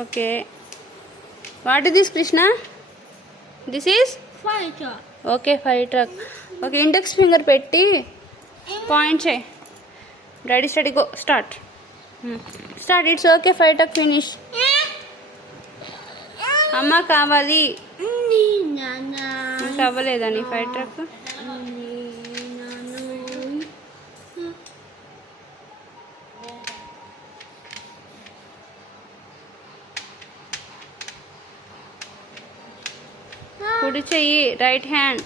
Okay. What is this, Krishna? This is? Fire truck. Okay, fire truck. Okay, index finger petti point chey. Ready, steady, go. Start. Start. It's okay, fire truck finish. అమ్మ కావాలి. ఇంకా అవ్వలేదా నీ fire truck? కుడి చెయ్యి, right hand.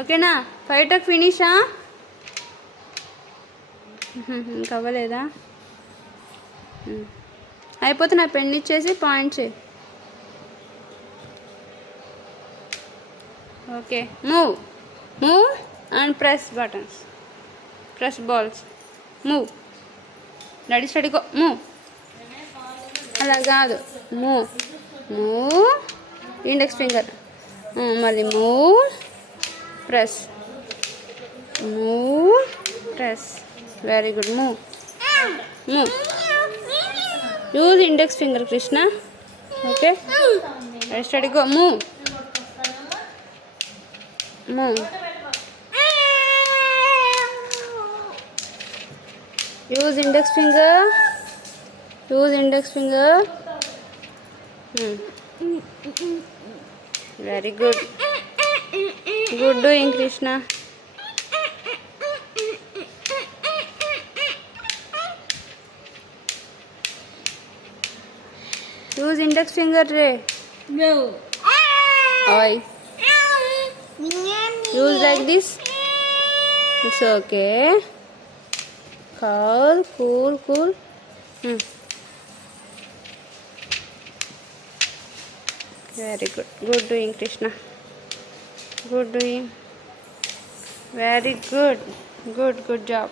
ఓకేనా? Fire truck ఫినిషా? ఇంకా అవ్వలేదా? అయిపోతే నా పెన్ ఇచ్చేసి పాయింట్ చేయి. Okay, move move and press buttons, press balls, move. Ready steady go. Move. అలా కాదు, మూవ్ మూవ్. ఇండెక్స్ ఫింగర్ మళ్ళీ move, press, move, press. Very good. Move move. Use index finger Krishna. Okay, ready steady go. Move move. Use index finger, use index finger. Very good. Good doing Krishna. Use index finger ray. No. Oi. Use like this. It's okay. Cool, cool, cool. Very good. Good doing, Krishna. Good doing. Very good. Good job.